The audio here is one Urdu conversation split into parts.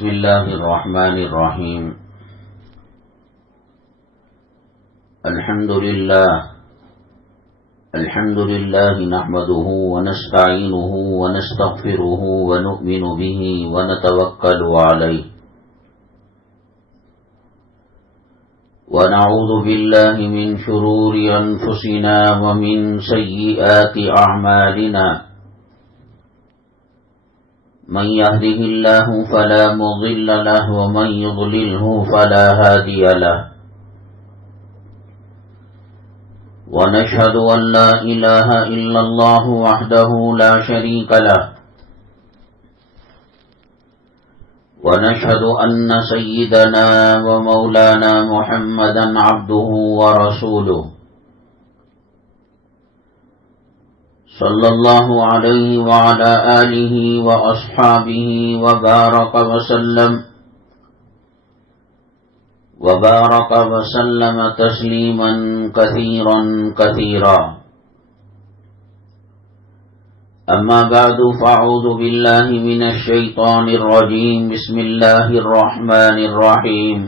بسم الله الرحمن الرحيم. الحمد لله نحمده ونستعينه ونستغفره ونؤمن به ونتوكل عليه ونعوذ بالله من شرور أنفسنا ومن سيئات أعمالنا. من يهده الله فلا مضل له ومن يضلله فلا هادي له. ونشهد أن لا إله إلا الله وحده لا شريك له. ونشهد أن سيدنا ومولانا محمدا عبده ورسوله صلى الله عليه وعلى آله وأصحابه وبارك وسلم تسليما كثيرا. أما بعد فأعوذ بالله من الشيطان الرجيم. بسم الله الرحمن الرحيم.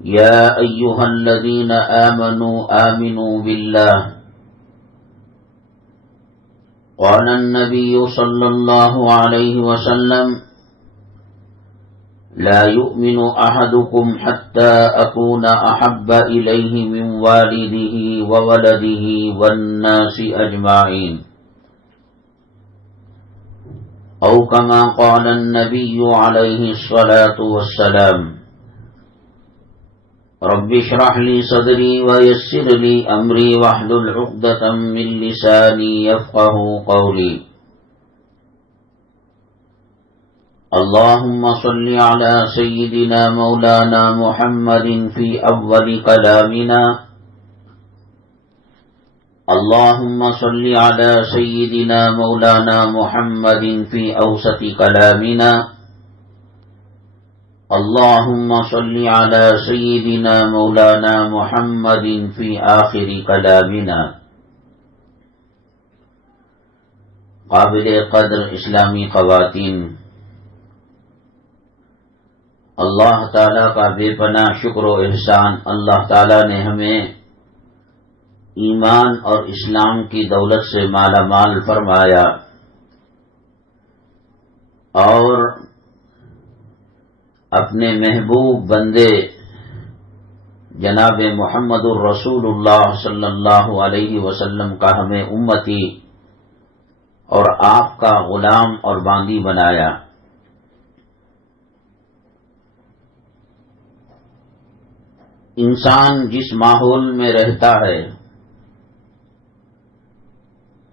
يا أيها الذين آمنوا بالله. قال النبي صلى الله عليه وسلم: لا يؤمن أحدكم حتى أكون أحب إليه من والده وولده والناس أجمعين، أو كما قال النبي عليه الصلاة والسلام. رب اشرح لي صدري ويسر لي أمري واحلل عقدة من لساني يفقه قولي. اللهم صل على سيدنا مولانا محمد في أول كلامنا. اللهم صل على سيدنا مولانا محمد في أوسط كلامنا. اللهم صل على سيدنا مولانا محمد في آخر كلامنا. قابل قدر اسلامی خواتین، اللہ تعالیٰ کا بے پناہ شکر و احسان. اللہ تعالیٰ نے ہمیں ایمان اور اسلام کی دولت سے مالا مال فرمایا اور اپنے محبوب بندے جناب محمد الرسول اللہ صلی اللہ علیہ وسلم کا ہمیں امتی اور آپ کا غلام اور باندی بنایا. انسان جس ماحول میں رہتا ہے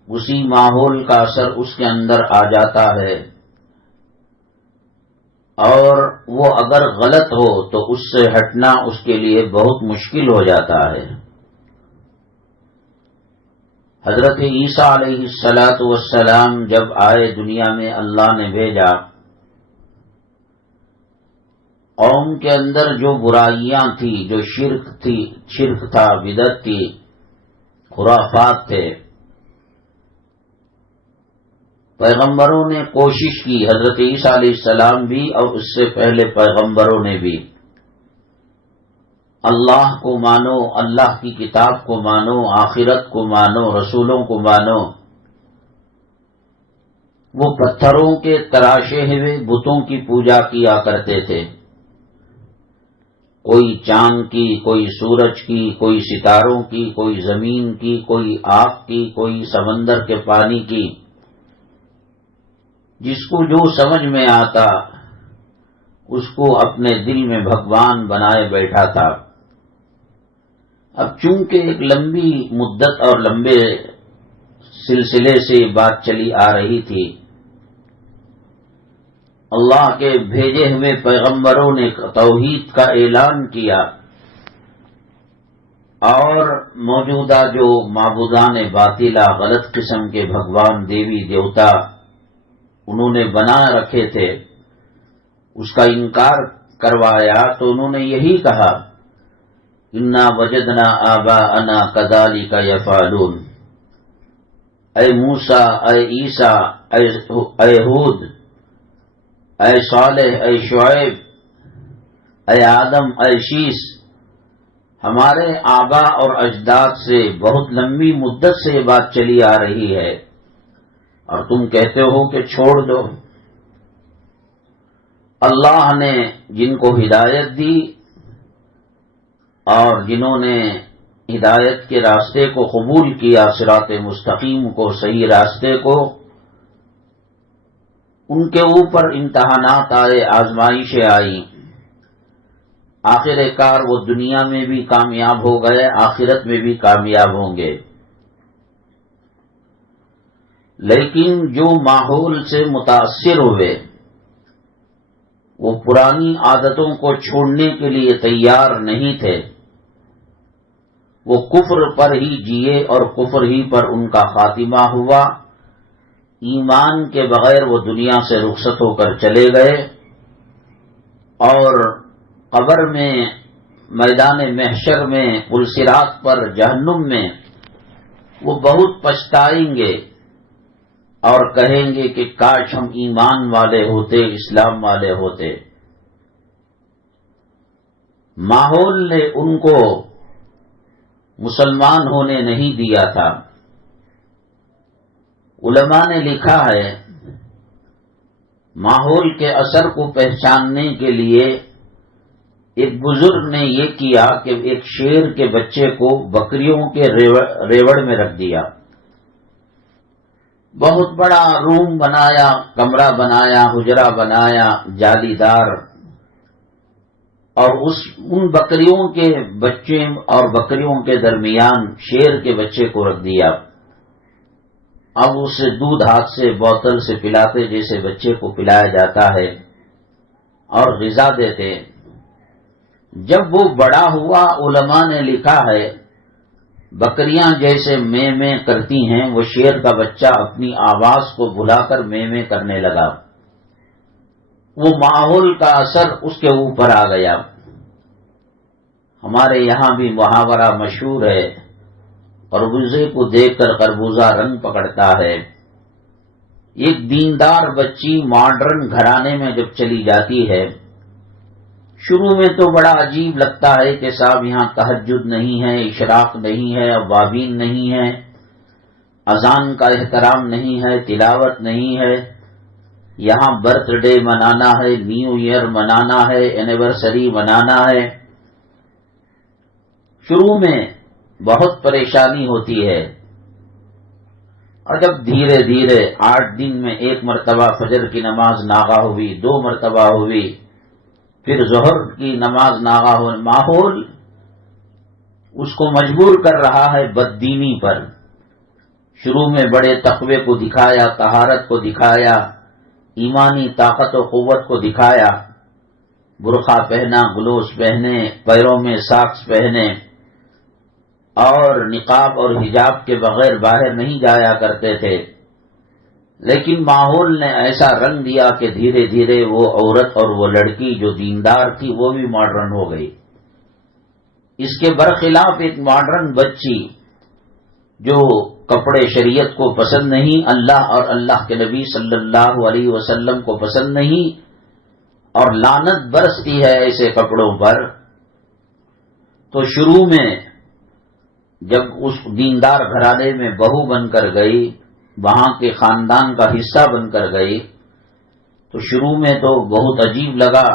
اسی ماحول کا اثر اس کے اندر آ جاتا ہے، اور وہ اگر غلط ہو تو اس سے ہٹنا اس کے لیے بہت مشکل ہو جاتا ہے. حضرت عیسیٰ علیہ السلام جب آئے دنیا میں، اللہ نے بھیجا. قوم کے اندر جو برائیاں تھی، جو شرک تھا، بدعت تھی، خرافات تھے، پیغمبروں نے کوشش کی، حضرت عیسیٰ علیہ السلام بھی اور اس سے پہلے پیغمبروں نے بھی، اللہ کو مانو، اللہ کی کتاب کو مانو، آخرت کو مانو، رسولوں کو مانو. وہ پتھروں کے تراشے ہوئے بتوں کی پوجا کیا کرتے تھے، کوئی چاند کی، کوئی سورج کی، کوئی ستاروں کی، کوئی زمین کی، کوئی آگ کی، کوئی سمندر کے پانی کی. جس کو جو سمجھ میں آتا اس کو اپنے دل میں بھگوان بنائے بیٹھا تھا. اب چونکہ ایک لمبی مدت اور لمبے سلسلے سے بات چلی آ رہی تھی، اللہ کے بھیجے ہوئے پیغمبروں نے توحید کا اعلان کیا، اور موجودہ جو معبودان باطلہ، غلط قسم کے بھگوان، دیوی دیوتا انہوں نے بنا رکھے تھے، اس کا انکار کروایا تو انہوں نے یہی کہا: انا وجدنا آباءنا کذالک یفعلون. اے موسیٰ، اے عیسیٰ، اے ہود، اے صالح، اے شعیب، اے آدم، اے شیس، ہمارے آبا اور اجداد سے بہت لمبی مدت سے یہ بات چلی آ رہی ہے اور تم کہتے ہو کہ چھوڑ دو۔ اللہ نے جن کو ہدایت دی اور جنہوں نے ہدایت کے راستے کو قبول کیا، صراط مستقیم کو، صحیح راستے کو، ان کے اوپر امتحانات آئے، آزمائشیں آئیں، آخر کار وہ دنیا میں بھی کامیاب ہو گئے، آخرت میں بھی کامیاب ہوں گے۔ لیکن جو ماحول سے متاثر ہوئے، وہ پرانی عادتوں کو چھوڑنے کے لیے تیار نہیں تھے، وہ کفر پر ہی جیے اور کفر ہی پر ان کا خاتمہ ہوا، ایمان کے بغیر وہ دنیا سے رخصت ہو کر چلے گئے، اور قبر میں، میدان محشر میں، پلصراط پر، جہنم میں وہ بہت پچھتائیں گے اور کہیں گے کہ کاش ہم ایمان والے ہوتے، اسلام والے ہوتے۔ ماحول نے ان کو مسلمان ہونے نہیں دیا تھا۔ علماء نے لکھا ہے، ماحول کے اثر کو پہچاننے کے لیے ایک بزرگ نے یہ کیا کہ ایک شیر کے بچے کو بکریوں کے ریوڑ میں رکھ دیا، بہت بڑا روم بنایا، کمرہ بنایا، حجرہ بنایا جالی دار، اور ان بکریوں کے بچے اور بکریوں کے درمیان شیر کے بچے کو رکھ دیا۔ اب اسے دودھ ہاتھ سے بوتل سے پلاتے جیسے بچے کو پلایا جاتا ہے اور غذا دیتے۔ جب وہ بڑا ہوا، علماء نے لکھا ہے، بکریاں جیسے میں میں کرتی ہیں، وہ شیر کا بچہ اپنی آواز کو بھلا کر میں کرنے لگا۔ وہ ماحول کا اثر اس کے اوپر آ گیا۔ ہمارے یہاں بھی محاورہ مشہور ہے، خربوزے کو دیکھ کر خربوزہ رنگ پکڑتا ہے۔ ایک دیندار بچی ماڈرن گھرانے میں جب چلی جاتی ہے، شروع میں تو بڑا عجیب لگتا ہے کہ صاحب یہاں تہجد نہیں ہے، اشراق نہیں ہے، اوابین نہیں ہے، اذان کا احترام نہیں ہے، تلاوت نہیں ہے، یہاں برتھ ڈے منانا ہے، نیو ایئر منانا ہے، اینیورسری منانا ہے۔ شروع میں بہت پریشانی ہوتی ہے، اور جب دھیرے دھیرے 8 دن میں 1 مرتبہ فجر کی نماز ناغہ ہوئی، 2 مرتبہ ہوئی، پھر ظہر کی نماز ناغہ ہوئی، ماحول اس کو مجبور کر رہا ہے بددینی پر۔ شروع میں بڑے تقوی کو دکھایا، طہارت کو دکھایا، ایمانی طاقت و قوت کو دکھایا، برقع پہنا، گلوز پہنے، پیروں میں ساکس پہنے، اور نقاب اور حجاب کے بغیر باہر نہیں جایا کرتے تھے۔ لیکن ماحول نے ایسا رنگ دیا کہ دھیرے دھیرے وہ عورت اور وہ لڑکی جو دیندار تھی وہ بھی ماڈرن ہو گئی۔ اس کے برخلاف ایک ماڈرن بچی جو کپڑے شریعت کو پسند نہیں، اللہ اور اللہ کے نبی صلی اللہ علیہ وسلم کو پسند نہیں، اور لعنت برستی ہے ایسے کپڑوں پر، تو شروع میں جب اس دیندار گھرانے میں بہو بن کر گئی، وہاں کے خاندان کا حصہ بن کر گئی، تو شروع میں تو بہت عجیب لگا،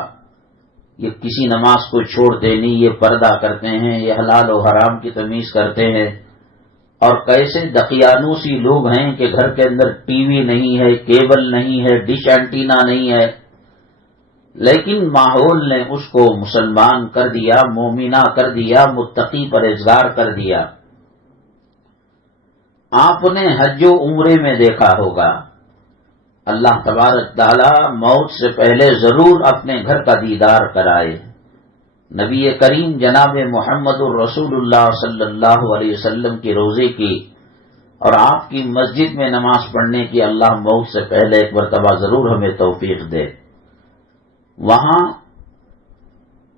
یہ کسی نماز کو چھوڑتے نہیں، یہ پردہ کرتے ہیں، یہ حلال و حرام کی تمیز کرتے ہیں، اور کیسے دقیانوسی لوگ ہیں کہ گھر کے اندر ٹی وی نہیں ہے، کیبل نہیں ہے، ڈش اینٹینا نہیں ہے۔ لیکن ماحول نے اس کو مسلمان کر دیا، مومنہ کر دیا، متقی پرہیزگار کر دیا۔ آپ نے حج و عمرے میں دیکھا ہوگا، اللہ تبارک تعالی موت سے پہلے ضرور اپنے گھر کا دیدار کرائے۔ نبی کریم جناب محمد الرسول اللہ صلی اللہ علیہ وسلم کی روزے کی اور آپ کی مسجد میں نماز پڑھنے کی اللہ موت سے پہلے ایک مرتبہ ضرور ہمیں توفیق دے۔ وہاں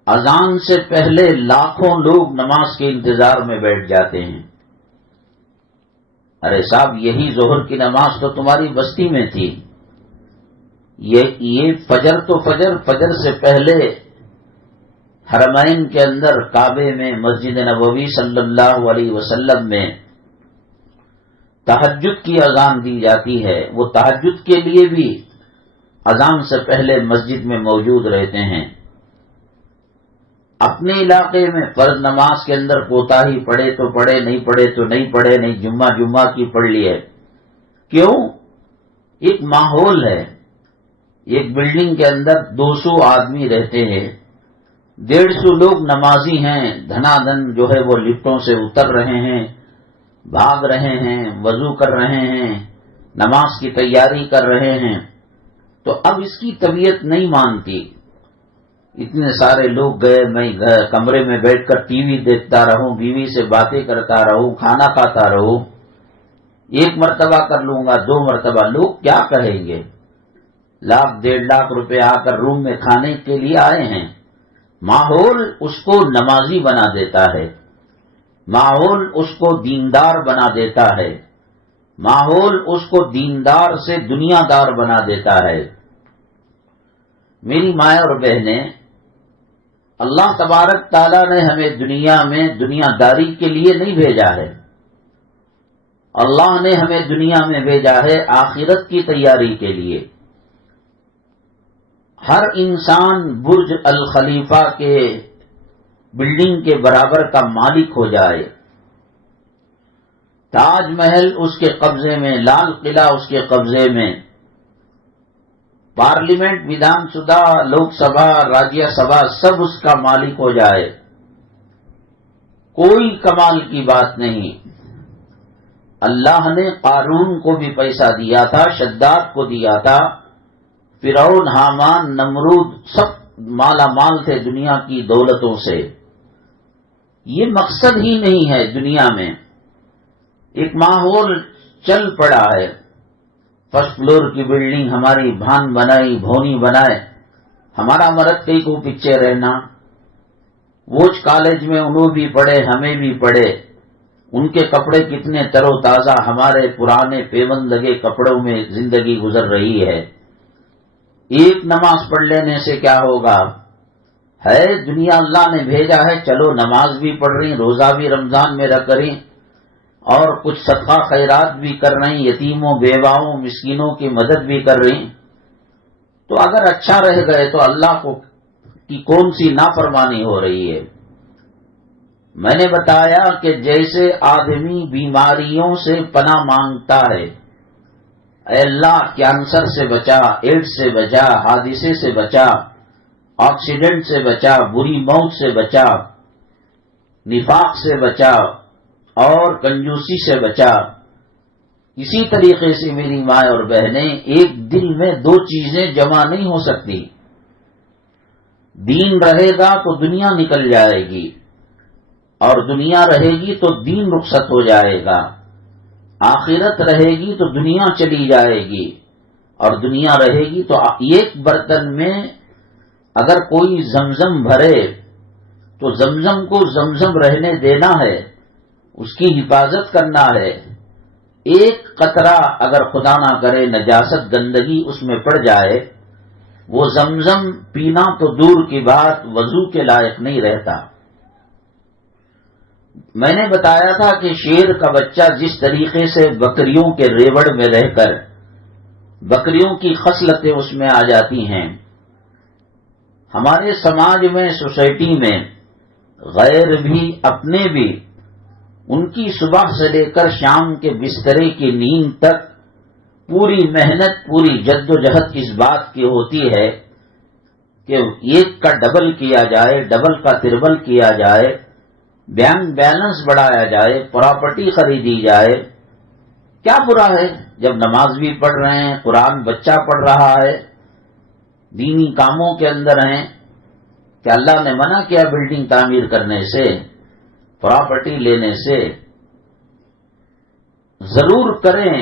اذان سے پہلے لاکھوں لوگ نماز کے انتظار میں بیٹھ جاتے ہیں۔ ارے صاحب، یہی ظہر کی نماز تو تمہاری بستی میں تھی، یہ فجر تو فجر سے پہلے حرمین کے اندر کعبے میں مسجد نبوی صلی اللہ علیہ وسلم میں تہجد کی اذان دی جاتی ہے. وہ تہجد کے لیے بھی اذان سے پہلے مسجد میں موجود رہتے ہیں. اپنے علاقے میں فرض نماز کے اندر کوتاہی پڑھے تو پڑھے، نہیں پڑھے تو نہیں پڑھے، نہیں جمعہ کی پڑھ لی ہے. کیوں؟ ایک ماحول ہے. ایک بلڈنگ کے اندر 200 آدمی رہتے ہیں، 150 لوگ نمازی ہیں، دھنا دھن جو ہے وہ لفٹوں سے اتر رہے ہیں، بھاگ رہے ہیں، وضو کر رہے ہیں، نماز کی تیاری کر رہے ہیں. تو اب اس کی طبیعت نہیں مانتی. اتنے سارے لوگ گئے، میں کمرے میں بیٹھ کر ٹی وی دیکھتا رہوں، بیوی سے باتیں کرتا رہوں، کھانا کھاتا رہوں. 1 مرتبہ کر لوں گا، 2 مرتبہ، لوگ کیا کہیں گے؟ 1,00,000 1,50,000 روپے آ کر روم میں کھانے کے لیے آئے ہیں. ماحول اس کو نمازی بنا دیتا ہے، ماحول اس کو دیندار بنا دیتا ہے، ماحول اس کو دیندار سے دنیا دار بنا دیتا ہے. میری مائیں اور بہنیں، اللہ تبارک تعالیٰ نے ہمیں دنیا میں دنیا داری کے لیے نہیں بھیجا ہے. اللہ نے ہمیں دنیا میں بھیجا ہے آخرت کی تیاری کے لیے. ہر انسان برج الخلیفہ کے بلڈنگ کے برابر کا مالک ہو جائے، تاج محل اس کے قبضے میں، لال قلعہ اس کے قبضے میں، پارلیمنٹ، ودھان سبھا، لوک سبھا، راجیہ سبھا سب اس کا مالک ہو جائے. کوئی کمال کی بات نہیں. اللہ نے قارون کو بھی پیسہ دیا تھا، شداد کو دیا تھا، فرعون، حامان، نمرود سب مالا مال تھے دنیا کی دولتوں سے. یہ مقصد ہی نہیں ہے دنیا میں. ایک ماحول چل پڑا ہے. فرسٹ فلور کی بلڈنگ ہماری بھان بنائی، بھونی بنائے، ہمارا مرد کئی کو پیچھے رہنا. ووچ کالج میں انہوں بھی پڑھے، ہمیں بھی پڑھے. ان کے کپڑے کتنے تر و تازہ، ہمارے پرانے پیوند لگے کپڑوں میں زندگی گزر رہی ہے. ایک نماز پڑھ لینے سے کیا ہوگا؟ ہے دنیا اللہ نے بھیجا ہے، چلو نماز بھی پڑھ رہی، روزہ بھی رمضان میں رکھ رہی، اور کچھ صدقہ خیرات بھی کر رہی، یتیموں، بیواؤں، مسکینوں کی مدد بھی کر رہی. تو اگر اچھا رہ گئے تو اللہ کو کی کون سی نافرمانی ہو رہی ہے؟ میں نے بتایا کہ جیسے آدمی بیماریوں سے پناہ مانگتا ہے، اے اللہ کینسر سے بچا، ایڈس سے بچا، حادثے سے بچا، ایکسیڈنٹ سے بچا، بری موت سے بچا، نفاق سے بچا اور کنجوسی سے بچا. اسی طریقے سے میری ماں اور بہنیں، ایک دل میں 2 چیزیں جمع نہیں ہو سکتی. دین رہے گا تو دنیا نکل جائے گی، اور دنیا رہے گی تو دین رخصت ہو جائے گا. آخرت رہے گی تو دنیا چلی جائے گی، اور دنیا رہے گی تو ایک برتن میں اگر کوئی زمزم بھرے تو زمزم کو زمزم رہنے دینا ہے، اس کی حفاظت کرنا ہے. ایک قطرہ اگر خدا نہ کرے نجاست گندگی اس میں پڑ جائے، وہ زمزم پینا تو دور کی بات وضو کے لائق نہیں رہتا. میں نے بتایا تھا کہ شیر کا بچہ جس طریقے سے بکریوں کے ریوڑ میں رہ کر بکریوں کی خصلتیں اس میں آ جاتی ہیں، ہمارے سماج میں، سوسائٹی میں غیر بھی اپنے بھی ان کی صبح سے لے کر شام کے بسترے کی نیند تک پوری محنت، پوری جد و جہد اس بات کی ہوتی ہے کہ ایک کا ڈبل کیا جائے، ڈبل کا تربل کیا جائے، بینک بیلنس بڑھایا جائے، پراپرٹی خریدی جائے. کیا برا ہے جب نماز بھی پڑھ رہے ہیں، قرآن بچہ پڑھ رہا ہے، دینی کاموں کے اندر ہیں؟ کہ اللہ نے منع کیا بلڈنگ تعمیر کرنے سے، پراپرٹی لینے سے؟ ضرور کریں،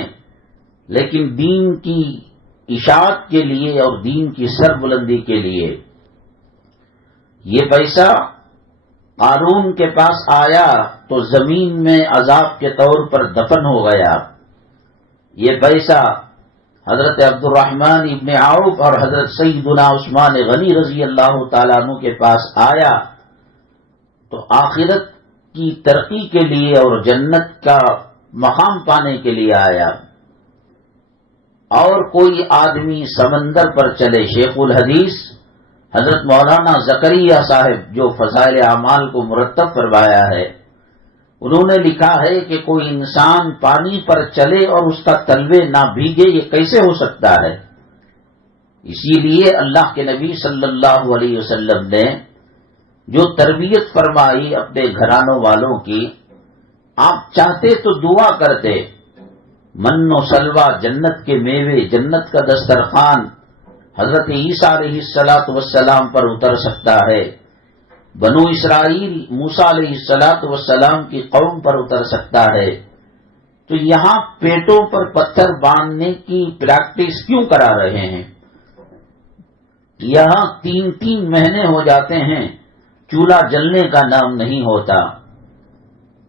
لیکن دین کی اشاعت کے لیے اور دین کی سربلندی کے لیے. یہ پیسہ قارون کے پاس آیا تو زمین میں عذاب کے طور پر دفن ہو گیا. یہ پیسہ حضرت عبد الرحمن ابن عوف اور حضرت سیدنا عثمان غنی رضی اللہ تعالیٰ عنہ کے پاس آیا تو آخرت کی ترقی کے لیے اور جنت کا مقام پانے کے لیے آیا. اور کوئی آدمی سمندر پر چلے. شیخ الحدیث حضرت مولانا زکریا صاحب جو فضائل اعمال کو مرتب فرمایا ہے، انہوں نے لکھا ہے کہ کوئی انسان پانی پر چلے اور اس کا تلوے نہ بھیگے، یہ کیسے ہو سکتا ہے؟ اسی لیے اللہ کے نبی صلی اللہ علیہ وسلم نے جو تربیت فرمائی اپنے گھرانوں والوں کی، آپ چاہتے تو دعا کرتے، من و سلوہ، جنت کے میوے، جنت کا دسترخوان حضرت عیسیٰ علیہ السلام پر اتر سکتا ہے، بنو اسرائیل موسیٰ علیہ السلام کی قوم پر اتر سکتا ہے، تو یہاں پیٹوں پر پتھر باندھنے کی پریکٹس کیوں کرا رہے ہیں؟ یہاں 3 مہینے ہو جاتے ہیں، چولہا جلنے کا نام نہیں ہوتا.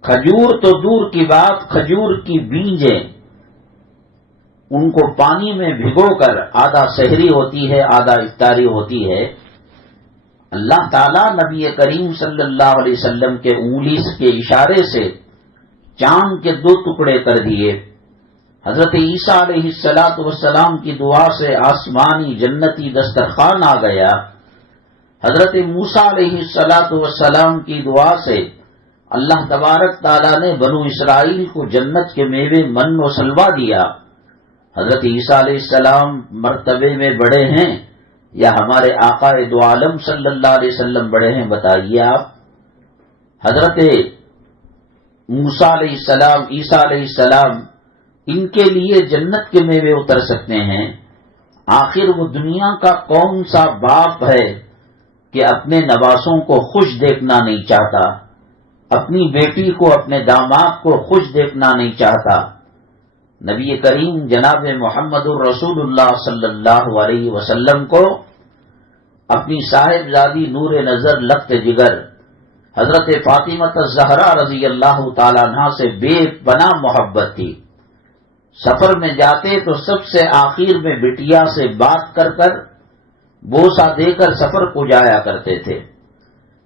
کھجور تو دور کی بات، کھجور کی بیجیں ان کو پانی میں بھگو کر آدھا سحری ہوتی ہے، آدھا افطاری ہوتی ہے. اللہ تعالیٰ نبی کریم صلی اللہ علیہ وسلم کے انگلی کے اشارے سے چاند کے 2 ٹکڑے کر دیے. حضرت عیسیٰ علیہ السلام کی دعا سے آسمانی جنتی دسترخوان آ گیا. حضرت موسیٰ علیہ السلام کی دعا سے اللہ تبارک تعالیٰ نے بنو اسرائیل کو جنت کے میوے من و سلوہ دیا. حضرت عیسیٰ علیہ السلام مرتبے میں بڑے ہیں یا ہمارے آقا دو عالم صلی اللہ علیہ وسلم بڑے ہیں؟ بتائیے آپ. حضرت موسیٰ علیہ السلام، عیسیٰ علیہ السلام، ان کے لیے جنت کے میوے اتر سکتے ہیں. آخر وہ دنیا کا کون سا باپ ہے کہ اپنے نواسوں کو خوش دیکھنا نہیں چاہتا، اپنی بیٹی کو، اپنے داماد کو خوش دیکھنا نہیں چاہتا؟ نبی کریم جناب محمد الرسول اللہ صلی اللہ علیہ وسلم کو اپنی صاحبزادی نور نظر لخت جگر حضرت فاطمہ الزہرا رضی اللہ تعالیٰ عنہا سے بے پناہ محبت تھی. سفر میں جاتے تو سب سے آخر میں بٹیا سے بات کر کر بوسہ دے کر سفر کو جایا کرتے تھے،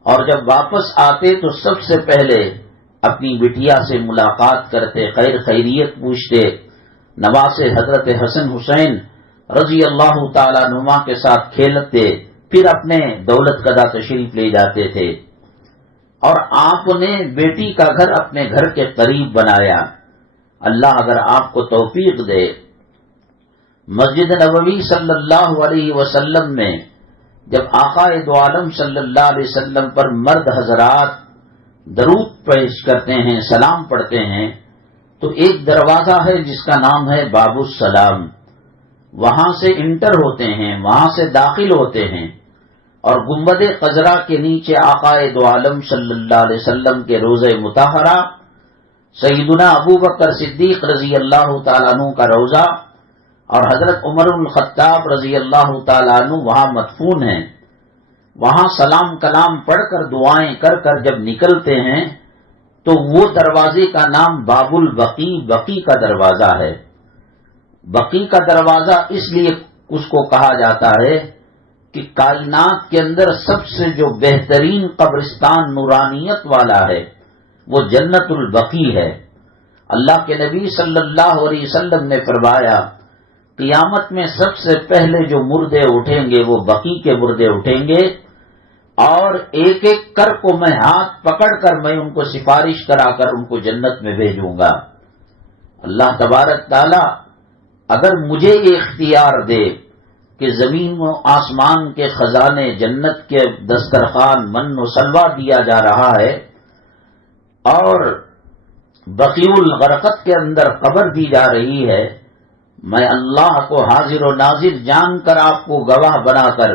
اور جب واپس آتے تو سب سے پہلے اپنی بٹیا سے ملاقات کرتے، خیر خیریت پوچھتے، نواسے حضرت حسن حسین رضی اللہ تعالیٰ عنہما کے ساتھ کھیلتے، پھر اپنے دولت قدا تشریف لے جاتے تھے. اور آپ نے بیٹی کا گھر اپنے گھر کے قریب بنایا. اللہ اگر آپ کو توفیق دے، مسجد نبوی صلی اللہ علیہ وسلم میں جب آقا دو عالم صلی اللہ علیہ وسلم پر مرد حضرات درود پیش کرتے ہیں، سلام پڑھتے ہیں، تو ایک دروازہ ہے جس کا نام ہے باب السلام. وہاں سے انٹر ہوتے ہیں، وہاں سے داخل ہوتے ہیں، اور گنبد خضرا کے نیچے آقا دو عالم صلی اللہ علیہ وسلم کے روضہ مطہرہ، سیدنا ابو بکر صدیق رضی اللہ تعالیٰ عنہ کا روضہ، اور حضرت عمر الخطاب رضی اللہ تعالیٰ عنہ وہاں مدفون ہیں. وہاں سلام کلام پڑھ کر دعائیں کر کر جب نکلتے ہیں تو وہ دروازے کا نام باب البقی، بقی کا دروازہ ہے. بقی کا دروازہ اس لیے اس کو کہا جاتا ہے کہ کائنات کے اندر سب سے جو بہترین قبرستان نورانیت والا ہے وہ جنت البقی ہے. اللہ کے نبی صلی اللہ علیہ وسلم نے فرمایا قیامت میں سب سے پہلے جو مردے اٹھیں گے وہ بقی کے مردے اٹھیں گے، اور ایک ایک کر کو میں ہاتھ پکڑ کر میں ان کو سفارش کرا کر ان کو جنت میں بھیجوں گا. اللہ تبارک تعالی اگر مجھے یہ اختیار دے کہ زمین و آسمان کے خزانے، جنت کے دسترخوان، من و سلوہ دیا جا رہا ہے، اور بقیع الغرقد کے اندر قبر دی جا رہی ہے، میں اللہ کو حاضر و ناظر جان کر آپ کو گواہ بنا کر،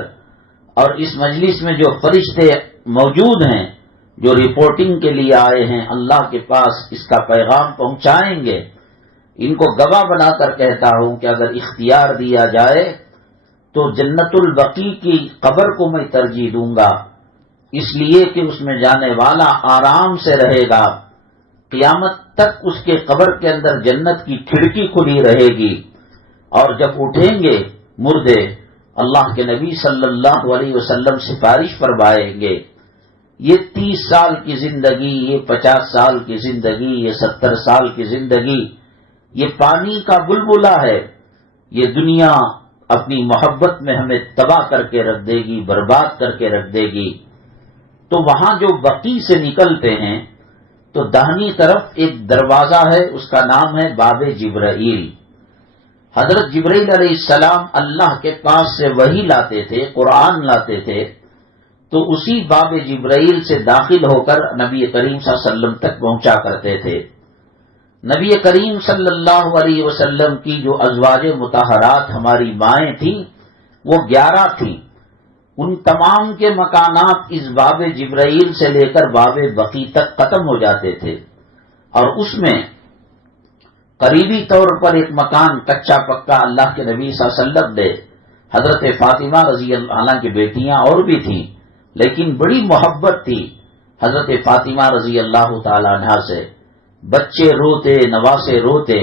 اور اس مجلس میں جو فرشتے موجود ہیں جو رپورٹنگ کے لیے آئے ہیں اللہ کے پاس اس کا پیغام پہنچائیں گے، ان کو گواہ بنا کر کہتا ہوں کہ اگر اختیار دیا جائے تو جنت البقی کی قبر کو میں ترجیح دوں گا، اس لیے کہ اس میں جانے والا آرام سے رہے گا، قیامت تک اس کے قبر کے اندر جنت کی کھڑکی کھلی رہے گی، اور جب اٹھیں گے مردے اللہ کے نبی صلی اللہ علیہ وسلم سفارش فرمائیں گے. یہ 30 سال کی زندگی، یہ 50 سال کی زندگی، یہ 70 سال کی زندگی، یہ پانی کا بلبلہ ہے. یہ دنیا اپنی محبت میں ہمیں تباہ کر کے رکھ دے گی، برباد کر کے رکھ دے گی. تو وہاں جو بقی سے نکلتے ہیں تو داہنی طرف ایک دروازہ ہے، اس کا نام ہے باب جبرائیل. حضرت جبرائیل علیہ السلام اللہ کے پاس سے وحی لاتے تھے، قرآن لاتے تھے، تو اسی باب جبرائیل سے داخل ہو کر نبی کریم صلی اللہ علیہ وسلم تک پہنچا کرتے تھے. نبی کریم صلی اللہ علیہ وسلم کی جو ازواج مطہرات ہماری مائیں تھیں وہ 11 تھیں. ان تمام کے مکانات اس باب جبرائیل سے لے کر باب بقی تک ختم ہو جاتے تھے، اور اس میں قریبی طور پر ایک مکان کچا پکا اللہ کے نبی صلی اللہ علیہ وسلم نے حضرت فاطمہ رضی اللہ عنہ کی بیٹیاں اور بھی تھیں، لیکن بڑی محبت تھی حضرت فاطمہ رضی اللہ تعالی عنہ سے. بچے روتے، نواسے روتے،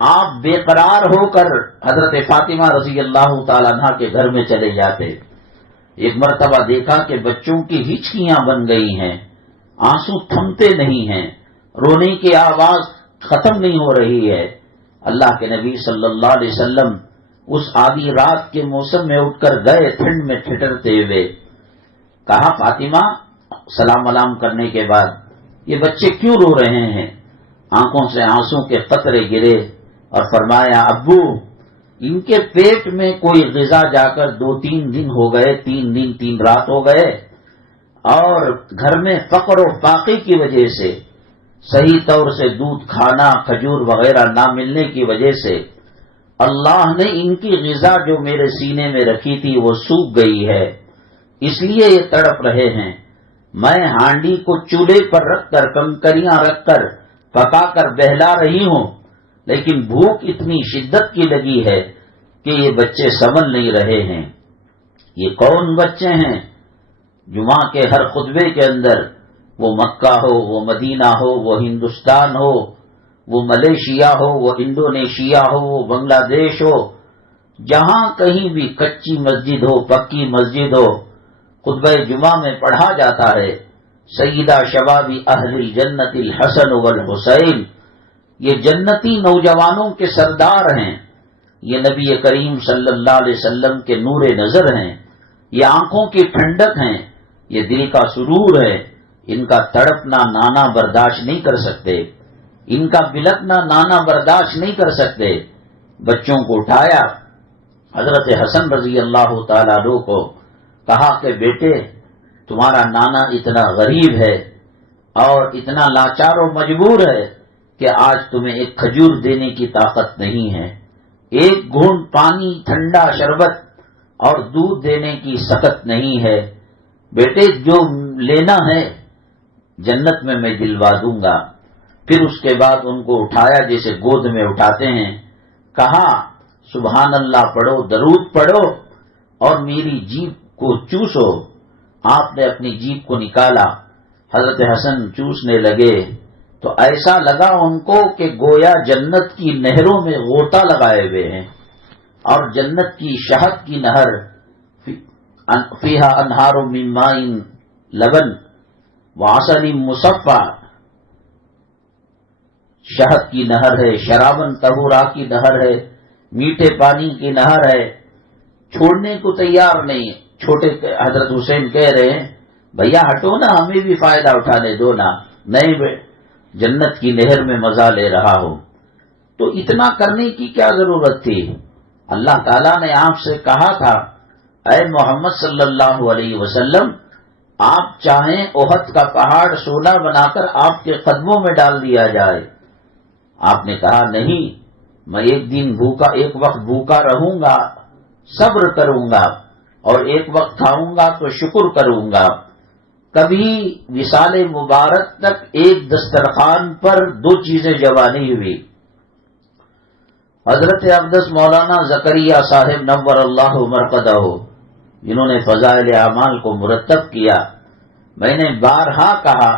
آپ بے قرار ہو کر حضرت فاطمہ رضی اللہ تعالی عنہ کے گھر میں چلے جاتے. ایک مرتبہ دیکھا کہ بچوں کی ہچکیاں بن گئی ہیں، آنسو تھمتے نہیں ہیں، رونے کی آواز ختم نہیں ہو رہی ہے. اللہ کے نبی صلی اللہ علیہ وسلم اس آدھی رات کے موسم میں اٹھ کر گئے، ٹھنڈ میں ٹھٹرتے ہوئے. کہا فاطمہ، سلام علام کرنے کے بعد، یہ بچے کیوں رو رہے ہیں؟ آنکھوں سے آنسوں کے قطرے گرے اور فرمایا ابو، ان کے پیٹ میں کوئی غذا جا کر 2-3 دن ہو گئے، 3 دن 3 رات ہو گئے، اور گھر میں فقر و فاقے کی وجہ سے، صحیح طور سے دودھ کھانا، کھجور وغیرہ نہ ملنے کی وجہ سے اللہ نے ان کی غذا جو میرے سینے میں رکھی تھی وہ سوکھ گئی ہے، اس لیے یہ تڑپ رہے ہیں. میں ہانڈی کو چولہے پر رکھ کر، کنکریاں رکھ کر پکا کر بہلا رہی ہوں، لیکن بھوک اتنی شدت کی لگی ہے کہ یہ بچے سنبھل نہیں رہے ہیں. یہ کون بچے ہیں؟ جمعہ کے ہر خطبے کے اندر، وہ مکہ ہو، وہ مدینہ ہو، وہ ہندوستان ہو، وہ ملیشیا ہو، وہ انڈونیشیا ہو، وہ بنگلہ دیش ہو، جہاں کہیں بھی کچی مسجد ہو، پکی مسجد ہو، خطبہ جمعہ میں پڑھا جاتا ہے سیدہ شبابی اہل الجنت الحسن والحسین. یہ جنتی نوجوانوں کے سردار ہیں، یہ نبی کریم صلی اللہ علیہ وسلم کے نور نظر ہیں، یہ آنکھوں کی ٹھنڈک ہیں، یہ دل کا سرور ہے. ان کا تڑپنا نانا برداشت نہیں کر سکتے، ان کا بلکنا نانا برداشت نہیں کر سکتے. بچوں کو اٹھایا، حضرت حسن رضی اللہ تعالیٰ عنہ کو کہا کہ بیٹے، تمہارا نانا اتنا غریب ہے اور اتنا لاچار و مجبور ہے کہ آج تمہیں ایک کھجور دینے کی طاقت نہیں ہے، ایک گھونٹ پانی، ٹھنڈا شربت اور دودھ دینے کی سخت نہیں ہے. بیٹے، جو لینا ہے جنت میں دلوا دوں گا. پھر اس کے بعد ان کو اٹھایا جیسے گود میں اٹھاتے ہیں، کہا سبحان اللہ پڑھو، درود پڑھو اور میری جیب کو چوسو. آپ نے اپنی جیب کو نکالا، حضرت حسن چوسنے لگے تو ایسا لگا ان کو کہ گویا جنت کی نہروں میں غوطہ لگائے ہوئے ہیں، اور جنت کی شہد کی نہر، فیہا انہار من ماء لبن وعسل مصفا، شہد کی نہر ہے، شرابن طہورا کی نہر ہے، میٹھے پانی کی نہر ہے. چھوڑنے کو تیار نہیں. چھوٹے حضرت حسین کہہ رہے ہیں بھیا ہٹو نا، ہمیں بھی فائدہ اٹھانے دو نا. نہیں جنت کی نہر میں مزہ لے رہا ہوں. تو اتنا کرنے کی کیا ضرورت تھی؟ اللہ تعالیٰ نے آپ سے کہا تھا اے محمد صلی اللہ علیہ وسلم، آپ چاہیں احد کا پہاڑ سونا بنا کر آپ کے قدموں میں ڈال دیا جائے. آپ نے کہا نہیں، میں ایک وقت بھوکا رہوں گا، صبر کروں گا، اور ایک وقت کھاؤں گا تو شکر کروں گا. کبھی وصال مبارک تک ایک دسترخوان پر 2 چیزیں جمع نہیں ہوئی. حضرت اقدس مولانا زکریا صاحب نور اللہ مرقدہ، جنہوں نے فضائل اعمال کو مرتب کیا، میں نے بارہا کہا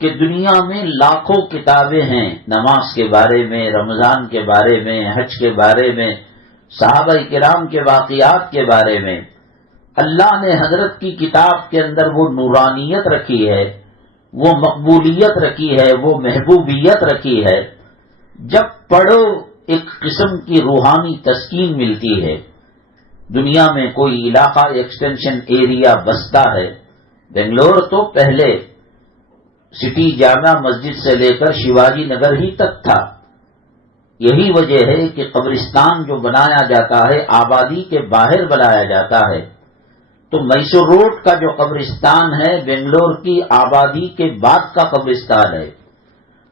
کہ دنیا میں لاکھوں کتابیں ہیں نماز کے بارے میں، رمضان کے بارے میں، حج کے بارے میں، صحابہ کرام کے واقعات کے بارے میں، اللہ نے حضرت کی کتاب کے اندر وہ نورانیت رکھی ہے، وہ مقبولیت رکھی ہے، وہ محبوبیت رکھی ہے، جب پڑھو ایک قسم کی روحانی تسکین ملتی ہے۔ دنیا میں کوئی علاقہ ایکسٹینشن ایریا بستا ہے، بنگلور تو پہلے سٹی جامع مسجد سے لے کر شیواجی نگر ہی تک تھا۔ یہی وجہ ہے کہ قبرستان جو بنایا جاتا ہے آبادی کے باہر بنایا جاتا ہے، تو میسور روڈ کا جو قبرستان ہے بنگلور کی آبادی کے بعد کا قبرستان ہے،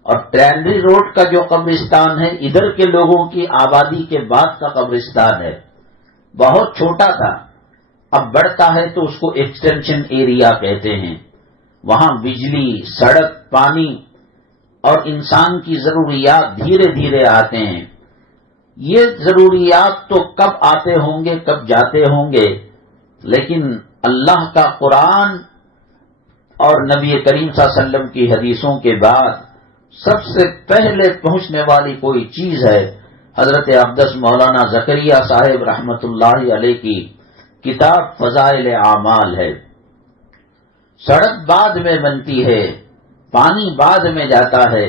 اور ٹرینری روڈ کا جو قبرستان ہے ادھر کے لوگوں کی آبادی کے بعد کا قبرستان ہے۔ بہت چھوٹا تھا، اب بڑھتا ہے تو اس کو ایکسٹینشن ایریا کہتے ہیں۔ وہاں بجلی، سڑک، پانی اور انسان کی ضروریات دھیرے دھیرے آتے ہیں۔ یہ ضروریات تو کب آتے ہوں گے، کب جاتے ہوں گے، لیکن اللہ کا قرآن اور نبی کریم صلی اللہ علیہ وسلم کی حدیثوں کے بعد سب سے پہلے پہنچنے والی کوئی چیز ہے حضرت اقدس مولانا زکریا صاحب رحمت اللہ علیہ کی کتاب فضائل اعمال ہے۔ سڑک بعد میں بنتی ہے، پانی بعد میں جاتا ہے،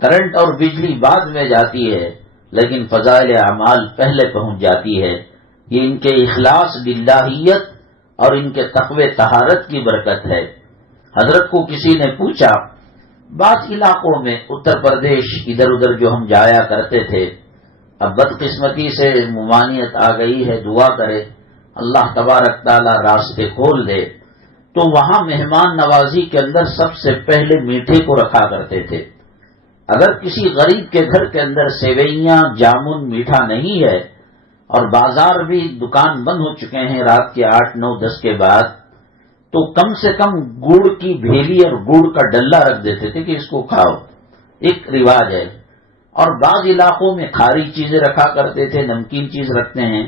کرنٹ اور بجلی بعد میں جاتی ہے، لیکن فضائل اعمال پہلے پہنچ جاتی ہے۔ یہ ان کے اخلاص للہیت اور ان کے تقوی طہارت کی برکت ہے۔ حضرت کو کسی نے پوچھا، بعض علاقوں میں اتر پردیش ادھر ادھر جو ہم جایا کرتے تھے، اب بدقسمتی سے ممانعت آ گئی ہے، دعا کرے اللہ تبارک تعالی راستے کھول دے، تو وہاں مہمان نوازی کے اندر سب سے پہلے میٹھے کو رکھا کرتے تھے۔ اگر کسی غریب کے گھر کے اندر سیویاں، جامن، میٹھا نہیں ہے، اور بازار بھی دکان بند ہو چکے ہیں رات کے 8، 9، 10 کے بعد، تو کم سے کم گڑ کی بھیلی اور گڑ کا ڈلہ رکھ دیتے تھے کہ اس کو کھاؤ، ایک رواج ہے۔ اور بعض علاقوں میں کھاری چیزیں رکھا کرتے تھے، نمکین چیز رکھتے ہیں۔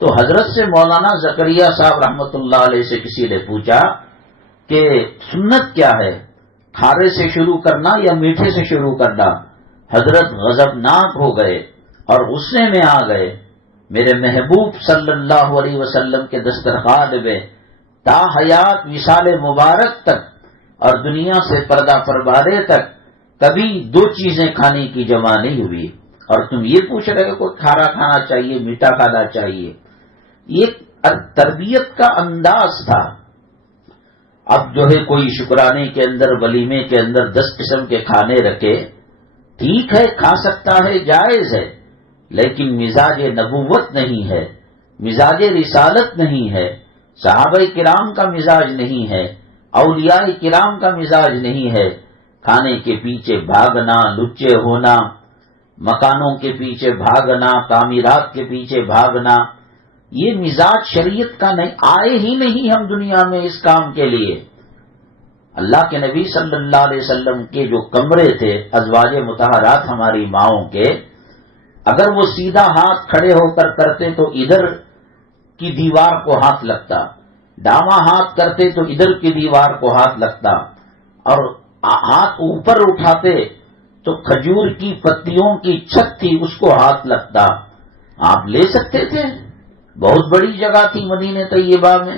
تو حضرت سے مولانا زکریا صاحب رحمت اللہ علیہ سے کسی نے پوچھا کہ سنت کیا ہے، کھارے سے شروع کرنا یا میٹھے سے شروع کرنا؟ حضرت غضبناک ہو گئے اور غصے میں آ گئے۔ میرے محبوب صلی اللہ علیہ وسلم کے دسترخوان میں تا حیات وصال مبارک تک اور دنیا سے پردہ پروارے تک کبھی 2 چیزیں کھانے کی جمع نہیں ہوئی، اور تم یہ پوچھ رہے ہو کہ کھارا کھانا چاہیے، میٹھا کھانا چاہیے۔ یہ تربیت کا انداز تھا۔ اب جو ہے کوئی شکرانے کے اندر، ولیمے کے اندر 10 قسم کے کھانے رکھے، ٹھیک ہے، کھا سکتا ہے، جائز ہے، لیکن مزاج نبوت نہیں ہے، مزاج رسالت نہیں ہے، صحابہ کرام کا مزاج نہیں ہے، اولیاء کرام کا مزاج نہیں ہے۔ کھانے کے پیچھے بھاگنا، لچے ہونا، مکانوں کے پیچھے بھاگنا، تعمیرات کے پیچھے بھاگنا، یہ مزاج شریعت کا نہیں، آئے ہی نہیں ہم دنیا میں اس کام کے لیے۔ اللہ کے نبی صلی اللہ علیہ وسلم کے جو کمرے تھے ازواج مطہرات ہماری ماؤں کے، اگر وہ سیدھا ہاتھ کھڑے ہو کر کرتے تو ادھر کی دیوار کو ہاتھ لگتا، ڈاواں ہاتھ کرتے تو ادھر کی دیوار کو ہاتھ لگتا، اور ہاتھ اوپر اٹھاتے تو کھجور کی پتیوں کی چھت تھی اس کو ہاتھ لگتا۔ آپ لے سکتے تھے، بہت بڑی جگہ تھی مدینہ طیبہ میں،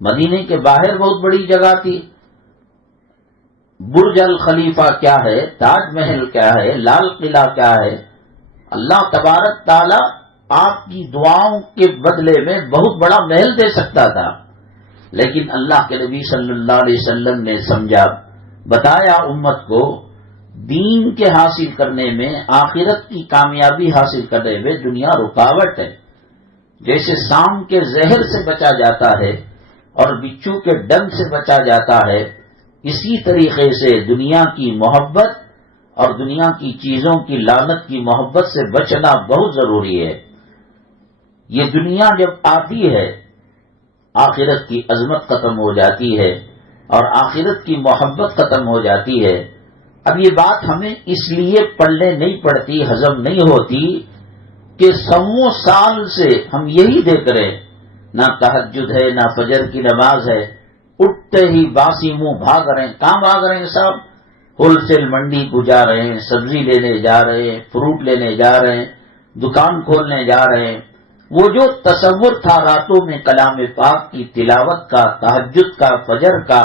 مدینے کے باہر بہت بڑی جگہ تھی۔ برج الخلیفہ کیا ہے، تاج محل کیا ہے، لال قلعہ کیا ہے، اللہ تبارک تعالی آپ کی دعاؤں کے بدلے میں بہت بڑا محل دے سکتا تھا، لیکن اللہ کے نبی صلی اللہ علیہ وسلم نے سمجھا، بتایا امت کو، دین کے حاصل کرنے میں، آخرت کی کامیابی حاصل کرنے میں دنیا رکاوٹ ہے۔ جیسے سام کے زہر سے بچا جاتا ہے اور بچھو کے ڈنگ سے بچا جاتا ہے، اسی طریقے سے دنیا کی محبت اور دنیا کی چیزوں کی لعنت کی محبت سے بچنا بہت ضروری ہے۔ یہ دنیا جب آتی ہے، آخرت کی عظمت ختم ہو جاتی ہے اور آخرت کی محبت ختم ہو جاتی ہے۔ اب یہ بات ہمیں اس لیے پڑھنے نہیں پڑتی، ہضم نہیں ہوتی کہ 100 سال سے ہم یہی دیکھ رہے، نہ تہجد ہے، نہ فجر کی نماز ہے، اٹھتے ہی باسی منہ بھاگ رہے ہیں۔ کہاں بھاگ رہے ہیں صاحب؟ ہول سیل منڈی کو جا رہے ہیں، سبزی لینے جا رہے ہیں، فروٹ لینے جا رہے ہیں، دکان کھولنے جا رہے ہیں، وہ جو تصور تھا راتوں میں کلام پاک کی تلاوت کا، تہجد کا، فجر کا،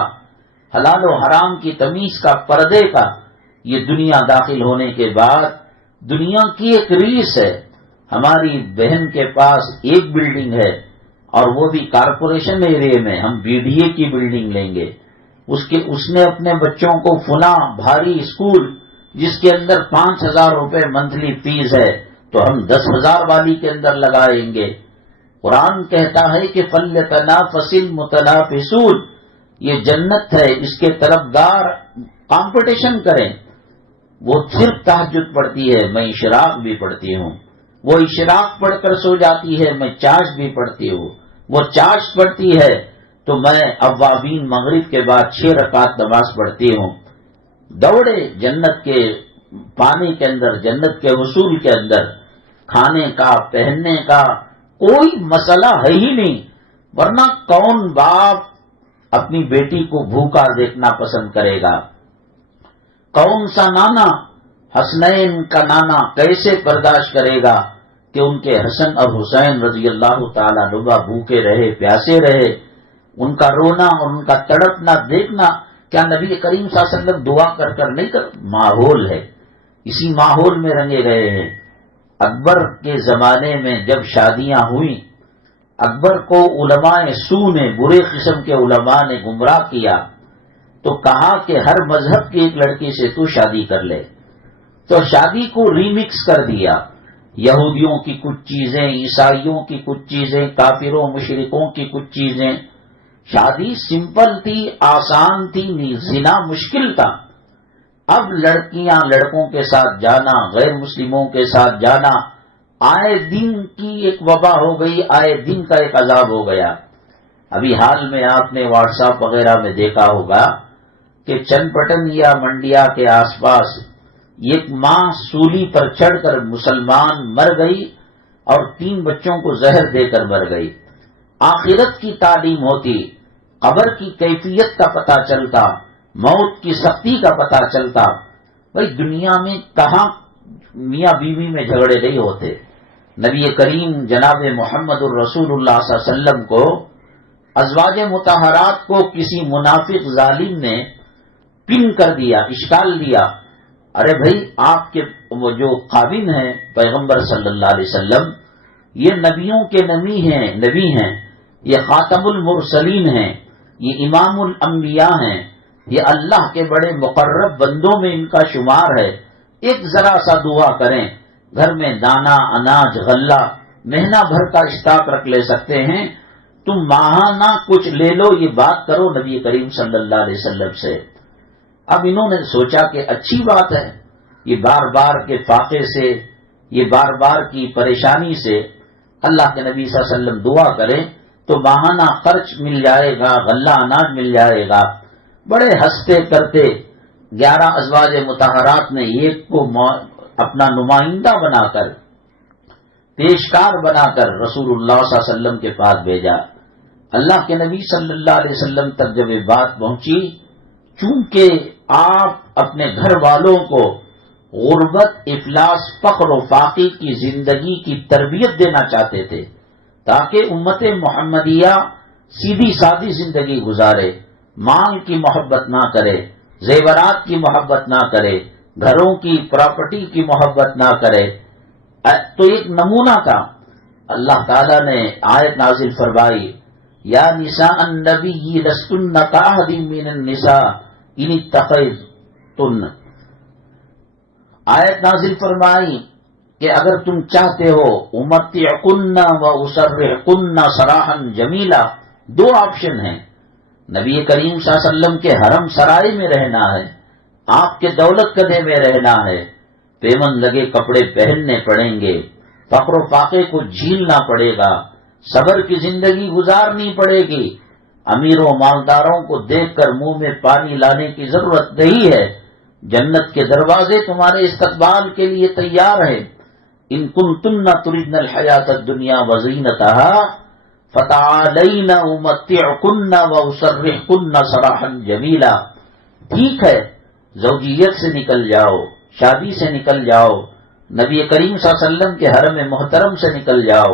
حلال و حرام کی تمیز کا، پردے کا، یہ دنیا داخل ہونے کے بعد دنیا کی ایک ریس ہے. ہماری بہن کے پاس ایک بلڈنگ ہے اور وہ بھی کارپوریشن ایریا میں، ہم بی ڈی اے کی بلڈنگ لیں گے. اس نے اپنے بچوں کو فلاں بھاری اسکول جس کے اندر 5,000 روپے منتھلی فیس ہے تو ہم 10,000 والی کے اندر لگائیں گے. قرآن کہتا ہے کہ فَلْيَتَنَافَسِ الْمُتَنَافِسُونَ، یہ جنت ہے، اس کے طلبگار کمپٹیشن کریں. وہ صرف تہجد پڑھتی ہے، میں اشراق بھی پڑھتی ہوں. وہ اشراق پڑھ کر سو جاتی ہے، میں چاشت بھی پڑھتی ہوں. وہ چاشت پڑھتی ہے تو میں اوابین مغرب کے بعد 6 رکعت نماز پڑھتی ہوں. دوڑے جنت کے پانی کے اندر، جنت کے حصول کے اندر. کھانے کا، پہننے کا کوئی مسئلہ ہے ہی نہیں. ورنہ کون باپ اپنی بیٹی کو بھوکا دیکھنا پسند کرے گا؟ کون سا نانا حسنین کا نانا کیسے برداشت کرے گا کہ ان کے حسن اور حسین رضی اللہ تعالیٰ عنہ بھوکے رہے، پیاسے رہے؟ ان کا رونا اور ان کا تڑپنا دیکھنا کیا نبی کریم صلی اللہ علیہ وسلم دعا کر کر نہیں کر؟ ماحول ہے، اسی ماحول میں رنگے گئے ہیں. اکبر کے زمانے میں جب شادیاں ہوئیں، اکبر کو علماء سو نے، برے قسم کے علماء نے گمراہ کیا تو کہا کہ ہر مذہب کی ایک لڑکی سے تو شادی کر لے. تو شادی کو ریمکس کر دیا. یہودیوں کی کچھ چیزیں، عیسائیوں کی کچھ چیزیں، کافروں مشرکوں کی کچھ چیزیں. شادی سمپل تھی، آسان تھی، زنا مشکل تھا. اب لڑکیاں لڑکوں کے ساتھ جانا، غیر مسلموں کے ساتھ جانا، آئے دن کی ایک وبا ہو گئی، آئے دن کا ایک عذاب ہو گیا. ابھی حال میں آپ نے واٹس ایپ وغیرہ میں دیکھا ہوگا کہ چن پٹن یا منڈیا کے آس پاس ایک ماں سولی پر چڑھ کر مسلمان مر گئی اور 3 بچوں کو زہر دے کر مر گئی. آخرت کی تعلیم ہوتی، قبر کی کیفیت کا پتہ چلتا، موت کی سختی کا پتہ چلتا. بھئی دنیا میں کہاں میاں بیوی میں جھگڑے نہیں ہوتے. نبی کریم جناب محمد الرسول اللہ صلی اللہ علیہ وسلم کو، ازواج مطہرات کو کسی منافق ظالم نے پن کر دیا، اشکال دیا. ارے بھئی آپ کے وہ جو خاوند ہیں پیغمبر صلی اللہ علیہ وسلم، یہ نبیوں کے نبی ہیں، یہ خاتم المرسلین ہیں، یہ امام الانبیاء ہیں، یہ اللہ کے بڑے مقرب بندوں میں ان کا شمار ہے. ایک ذرا سا دعا کریں، گھر میں دانا، اناج، غلہ مہینہ بھر کا اسٹاک رکھ لے سکتے ہیں. تم ماہانہ کچھ لے لو، یہ بات کرو نبی کریم صلی اللہ علیہ وسلم سے. اب انہوں نے سوچا کہ اچھی بات ہے، یہ بار بار کے فاقے سے، یہ بار بار کی پریشانی سے اللہ کے نبی صلی اللہ علیہ وسلم دعا کریں تو ماہانہ خرچ مل جائے گا، غلہ اناج مل جائے گا. بڑے ہنستے کرتے 11 ازواج مطہرات نے ایک کو اپنا نمائندہ بنا کر، پیشکار بنا کر رسول اللہ صلی اللہ علیہ وسلم کے پاس بھیجا. اللہ کے نبی صلی اللہ علیہ وسلم تک جب یہ بات پہنچی، چونکہ آپ اپنے گھر والوں کو غربت، افلاس، فقر و فاقے کی زندگی کی تربیت دینا چاہتے تھے تاکہ امت محمدیہ سیدھی سادی زندگی گزارے، مال کی محبت نہ کرے، زیورات کی محبت نہ کرے، گھروں کی پراپرٹی کی محبت نہ کرے. تو ایک نمونہ تھا. اللہ تعالیٰ نے آیت نازل فرمائی، یا نساء النبی لستن کاحد من النساء ان اتقیتن. آیت نازل فرمائی کہ اگر تم چاہتے ہو امتعکن و اسرحکن سراحا جمیلا. 2 آپشن ہیں. نبی کریم صلی اللہ علیہ وسلم کے حرم سرائے میں رہنا ہے، آپ کے دولت کدے میں رہنا ہے، پیمن لگے کپڑے پہننے پڑیں گے، فقر و فاقے کو جھیلنا پڑے گا، صبر کی زندگی گزارنی پڑے گی. امیروں مالداروں کو دیکھ کر منہ میں پانی لانے کی ضرورت نہیں ہے. جنت کے دروازے تمہارے استقبال کے لیے تیار ہیں. ان کنتن تردن الحیات الدنیا وزینتها فتعالین امتعکن واسرحکن سراحا جمیلا. ٹھیک ہے، زوجیت سے نکل جاؤ، شادی سے نکل جاؤ، نبی کریم صلی اللہ علیہ وسلم کے حرم محترم سے نکل جاؤ،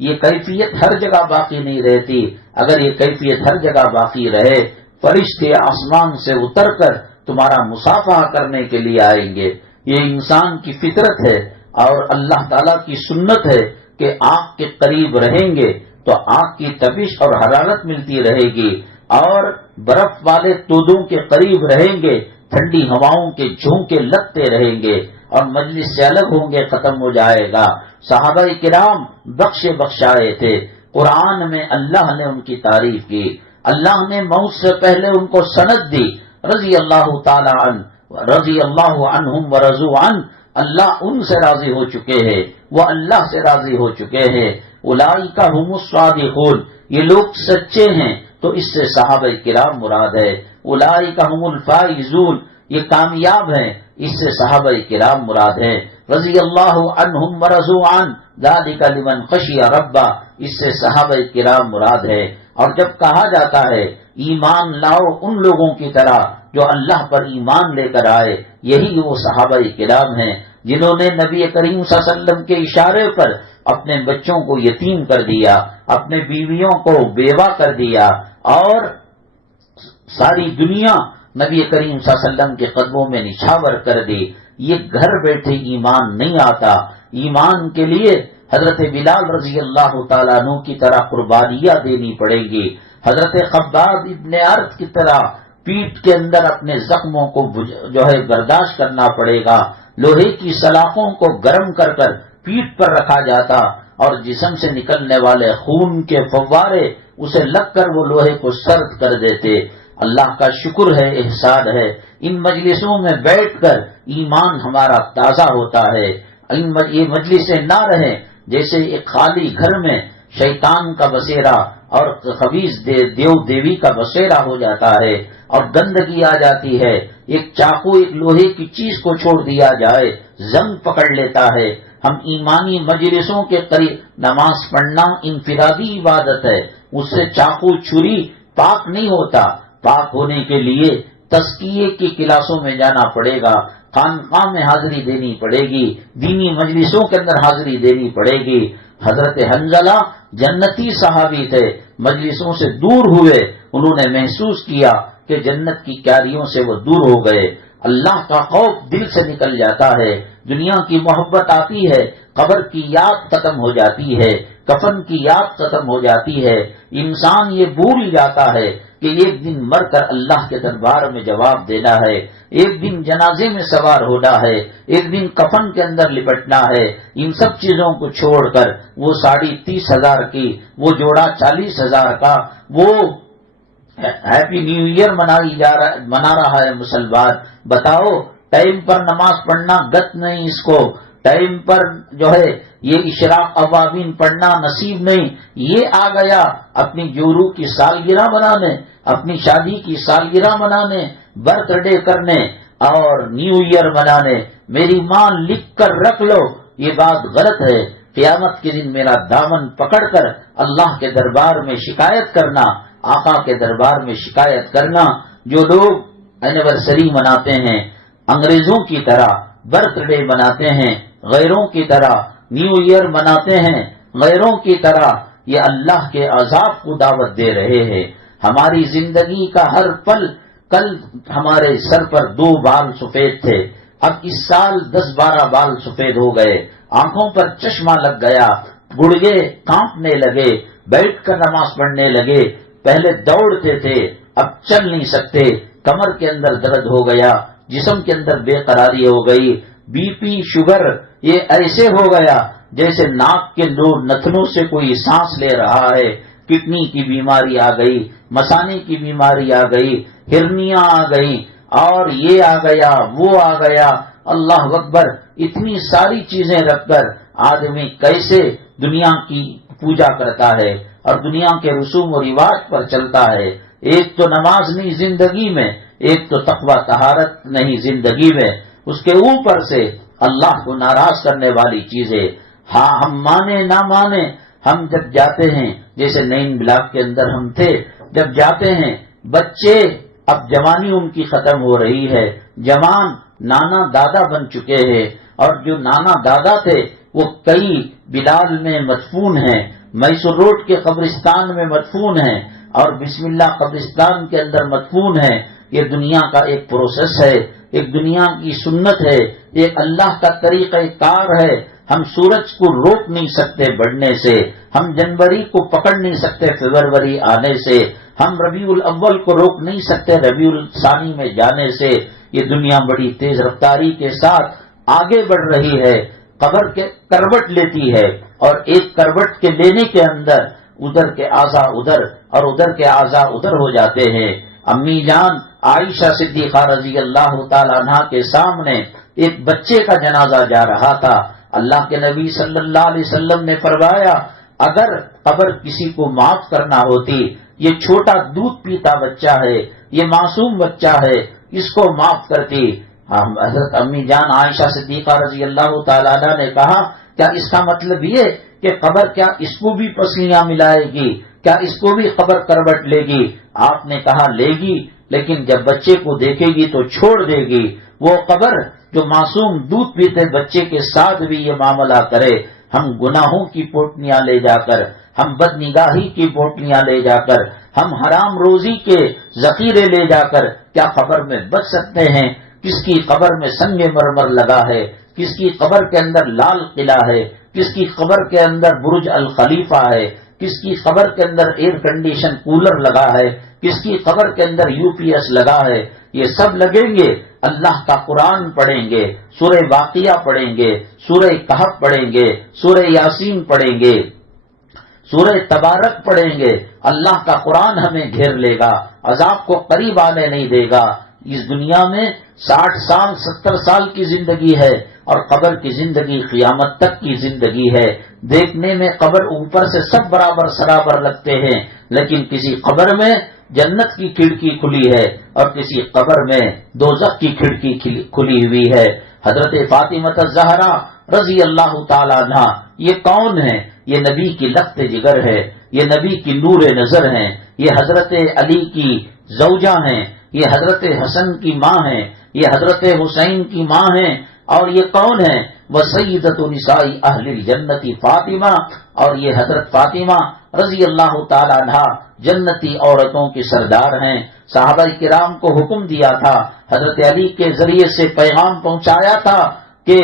یہ کیفیت ہر جگہ باقی نہیں رہتی. اگر یہ کیفیت ہر جگہ باقی رہے فرشتے آسمان سے اتر کر تمہارا مصافحہ کرنے کے لیے آئیں گے. یہ انسان کی فطرت ہے اور اللہ تعالیٰ کی سنت ہے کہ آنکھ کے قریب رہیں گے تو آنکھ کی تپش اور حرارت ملتی رہے گی، اور برف والے تودوں کے قریب رہیں گے ٹھنڈی ہواؤں کے جھونکے لگتے رہیں گے، اور مجلس سے الگ ہوں گے ختم ہو جائے گا. صحابہ کرام بخشائے تھے. قرآن میں اللہ نے ان کی تعریف کی. اللہ نے موت سے پہلے ان کو سند دی. رضی اللہ تعالی رضی اللہ عنہم ورضوا عنہ، اللہ ان سے راضی ہو چکے ہیں، وہ اللہ سے راضی ہو چکے ہیں. اولئک هم الصادقون، یہ لوگ سچے ہیں، تو اس سے صحابہ کرام مراد ہے. اولئک هم الفائزون، یہ کامیاب ہیں، اس سے صحابہ کرام مراد ہیں. رضی اللہ عنہم ورضوا عنہ ذالک لمن خشی ربہ، اس سے صحابہ کرام مراد ہے. اور جب کہا جاتا ہے ایمان لاؤ ان لوگوں کی طرح جو اللہ پر ایمان لے کر آئے، یہی وہ صحابہ کرام ہیں جنہوں نے نبی کریم صلی اللہ علیہ وسلم کے اشارے پر اپنے بچوں کو یتیم کر دیا، اپنے بیویوں کو بیوہ کر دیا، اور ساری دنیا نبی کریم صلی اللہ علیہ وسلم کے قدموں میں نچھاور کر دی. یہ گھر بیٹھے ایمان نہیں آتا. ایمان کے لیے حضرت بلال رضی اللہ تعالیٰ عنہ کی طرح قربانیاں دینی پڑے گی. حضرت خباب ابن ارت کی طرح پیٹھ کے اندر اپنے زخموں کو برداشت کرنا پڑے گا. لوہے کی سلاخوں کو گرم کر کر پیٹھ پر رکھا جاتا، اور جسم سے نکلنے والے خون کے فوارے اسے لگ کر وہ لوہے کو سرد کر دیتے. اللہ کا شکر ہے، احسان ہے، ان مجلسوں میں بیٹھ کر ایمان ہمارا تازہ ہوتا ہے. یہ مجلسیں نہ رہیں جیسے ایک خالی گھر میں شیطان کا بسیرا اور خبیث دیو دیوی کا بسیرا ہو جاتا ہے اور گندگی آ جاتی ہے. ایک چاقو ایک لوہے کی چیز کو چھوڑ دیا جائے زنگ پکڑ لیتا ہے. ہم ایمانی مجلسوں کے قریب نماز پڑھنا انفرادی عبادت ہے، اس سے چاقو چھری پاک نہیں ہوتا. پاک ہونے کے لیے تزکیے کی کلاسوں میں جانا پڑے گا، خانقاہ میں حاضری دینی پڑے گی، دینی مجلسوں کے اندر حاضری دینی پڑے گی. حضرت حنظلہ جنتی صحابی تھے، مجلسوں سے دور ہوئے، انہوں نے محسوس کیا کہ جنت کی کیاریوں سے وہ دور ہو گئے. اللہ کا خوف دل سے نکل جاتا ہے، دنیا کی محبت آتی ہے، قبر کی یاد ختم ہو جاتی ہے، کفن کی یاد ختم ہو جاتی ہے. انسان یہ بھول جاتا ہے کہ ایک دن مر کر اللہ کے دربار میں جواب دینا ہے، ایک دن جنازے میں سوار ہونا ہے، ایک دن کفن کے اندر لپٹنا ہے. ان سب چیزوں کو چھوڑ کر وہ 30,000 کی، وہ جوڑا 40,000 کا، وہ ہیپی نیو ایئر منا رہا ہے مسلمان. بتاؤ، ٹائم پر نماز پڑھنا گت نہیں، اس کو ٹائم پر یہ اشراق اوابین پڑھنا نصیب نہیں. یہ آ گیا اپنی جورو کی سالگرہ منانے، اپنی شادی کی سالگرہ منانے، برتھ ڈے کرنے اور نیو ایئر منانے. میری ماں لکھ کر رکھ لو، یہ بات غلط ہے. قیامت کے دن میرا دامن پکڑ کر اللہ کے دربار میں شکایت کرنا، آقا کے دربار میں شکایت کرنا. جو لوگ اینیورسری مناتے ہیں انگریزوں کی طرح، برتھ ڈے مناتے ہیں غیروں کی طرح، نیو ایئر مناتے ہیں غیروں کی طرح، یہ اللہ کے عذاب کو دعوت دے رہے ہیں. ہماری زندگی کا ہر پل، کل ہمارے سر پر 2 بال سفید تھے، اب اس سال 10-12 بال سفید ہو گئے، آنکھوں پر چشمہ لگ گیا، گڑگے کانپنے لگے، بیٹھ کر نماز پڑھنے لگے. پہلے دوڑتے تھے، اب چل نہیں سکتے، کمر کے اندر درد ہو گیا، جسم کے اندر بے قراری ہو گئی، بی پی شوگر یہ ایسے ہو گیا جیسے ناک کے نتنوں سے کوئی سانس لے رہا ہے. کڈنی کی بیماری آ گئی، مثانے کی بیماری آ گئی، ہرنیاں آ گئی، اور یہ آ گیا وہ آ گیا. اللہ اکبر. اتنی ساری چیزیں رکھ کر آدمی کیسے دنیا کی پوجا کرتا ہے اور دنیا کے رسوم و رواج پر چلتا ہے. ایک تو نماز نہیں زندگی میں، ایک تو تقوی طہارت نہیں زندگی میں، اس کے اوپر سے اللہ کو ناراض کرنے والی چیزیں. ہاں ہم مانے نہ مانے، ہم جب جاتے ہیں جیسے نین بلاک کے اندر ہم تھے، جب جاتے ہیں بچے، اب جوانی ان کی ختم ہو رہی ہے، جوان نانا دادا بن چکے ہیں، اور جو نانا دادا تھے وہ کئی بلال میں مدفون ہیں، میسور روڈ کے قبرستان میں مدفون ہیں اور بسم اللہ قبرستان کے اندر مدفون ہیں۔ یہ دنیا کا ایک پروسیس ہے، ایک دنیا کی سنت ہے، ایک اللہ کا طریقہ کار ہے۔ ہم سورج کو روک نہیں سکتے بڑھنے سے، ہم جنوری کو پکڑ نہیں سکتے فروری آنے سے، ہم ربیع الاول کو روک نہیں سکتے ربیع الثانی میں جانے سے۔ یہ دنیا بڑی تیز رفتاری کے ساتھ آگے بڑھ رہی ہے، قبر کے کروٹ لیتی ہے اور ایک کروٹ کے لینے کے اندر ادھر کے اعضاء ادھر اور ادھر کے اعضاء ادھر ہو جاتے ہیں۔ امی جان عائشہ صدیقہ رضی اللہ تعالی عنہا کے سامنے ایک بچے کا جنازہ جا رہا تھا۔ اللہ کے نبی صلی اللہ علیہ وسلم نے فرمایا اگر قبر کسی کو معاف کرنا ہوتی، یہ چھوٹا دودھ پیتا بچہ ہے، یہ معصوم بچہ ہے، اس کو معاف کرتی۔ حضرت امی جان عائشہ صدیقہ رضی اللہ تعالی عنہ نے کہا کیا اس کا مطلب یہ کہ قبر کیا اس کو بھی پسلیاں ملائے گی، کیا اس کو بھی قبر کروٹ لے گی؟ آپ نے کہا لے گی، لیکن جب بچے کو دیکھے گی تو چھوڑ دے گی۔ وہ قبر جو معصوم دودھ پیتے بچے کے ساتھ بھی یہ معاملہ کرے، ہم گناہوں کی پوٹلیاں لے جا کر، ہم بد نگاہی کی پوٹلیاں لے جا کر، ہم حرام روزی کے ذخیرے لے جا کر کیا قبر میں بچ سکتے ہیں؟ کس کی قبر میں سنگ مرمر لگا ہے، کس کی قبر کے اندر لال قلعہ ہے، کس کی قبر کے اندر برج الخلیفہ ہے، کس کی قبر کے اندر ایئر کنڈیشن کولر لگا ہے، کس کی قبر کے اندر یو پی ایس لگا ہے۔ یہ سب لگیں گے، اللہ کا قرآن پڑھیں گے، سورہ واقعہ پڑھیں گے، سورہ کہف پڑھیں گے، سورہ یاسین پڑھیں گے، سورہ تبارک پڑھیں گے، اللہ کا قرآن ہمیں گھیر لے گا، عذاب کو قریب آنے نہیں دے گا۔ اس دنیا میں 60 سال 70 سال کی زندگی ہے اور قبر کی زندگی قیامت تک کی زندگی ہے۔ دیکھنے میں قبر اوپر سے سب برابر سرابر لگتے ہیں، لیکن کسی قبر میں جنت کی کھڑکی کھلی ہے اور کسی قبر میں دوزخ کی کھڑکی کھلی ہوئی ہے۔ حضرت فاطمہ الزہرا رضی اللہ تعالی عنہ یہ کون ہے؟ یہ نبی کی لخت جگر ہے، یہ نبی کی نور نظر ہیں، یہ حضرت علی کی زوجہ ہیں، یہ حضرت حسن کی ماں ہیں، یہ حضرت حسین کی ماں ہیں، اور یہ کون ہے؟ وہ سیدۃ نساء اہل الجنت فاطمہ، اور یہ حضرت فاطمہ رضی اللہ تعالی عنہ جنتی عورتوں کی سردار ہیں۔ صحابہ کرام کو حکم دیا تھا، حضرت علی کے ذریعے سے پیغام پہنچایا تھا کہ